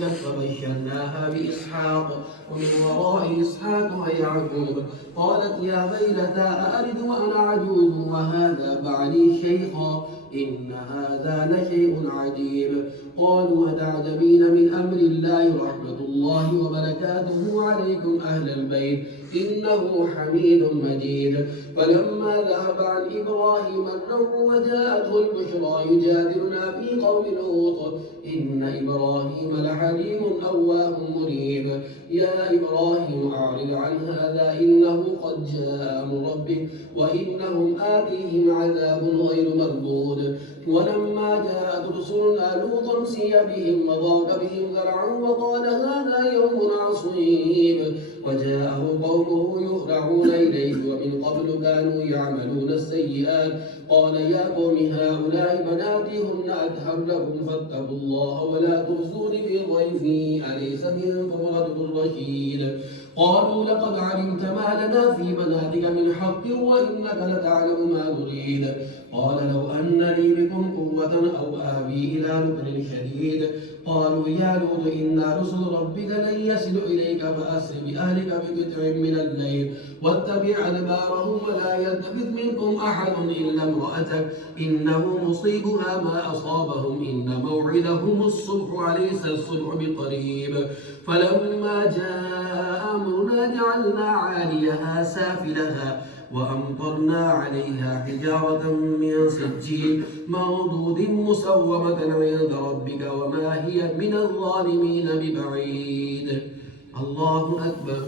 ضحكت فبشرناها بإسحاق ومن وراء إسحاق ويعقوب قالت يا ويلتى أألد وأنا عجوز وهذا بعلي شيخا إن هذا لشيء عجيب. قالوا أتعجبين من أمر الله رحمة الله وبركاته عليكم أهل البيت إنه حميد مجيد. فلما ذهب عن إبراهيم الروع وجاءته البشرى يجادلنا في قوم لوط إن إبراهيم لحليم أواه منيب. يا إبراهيم أعرض عن هذا إنه قد جاء أمر ربك وإنهم آتيهم عذاب غير مردود. ولما جاءت رسلنا لوطا سيء بهم وضاق بهم ذرعا وقال هذا يوم عصيب وجاءه قومه يهرعون إليه ومن قبل كانوا يعملون السيئات قال يا قوم هؤلاء بناتي هن أطهر لكم فاتقوا الله ولا تخزون في ضيفي أليس منكم رجل رشيد. قالوا لقد علمت ما لنا في بناتك من حق وإنك لتعلم ما نريد. قال لو أن لي بكم قوة أو آوي إلى ركن شديد. قالوا يا لوط إنا رسل ربك لن يصلوا إليك فأسر بأهلك بقطع من الليل واتبع أدبارهم ولا يلتفت منكم أحد إلا امرأتك إنه مصيبها ما أصابهم إن موعدهم الصبح أليس الصبح بقريب. فلما جاء أمرنا جعلنا عاليها سافلها وأمطرنا عليها حجارة من سجيل منضود مسومة عند ربك وما هي من الظالمين ببعيد. الله أكبر.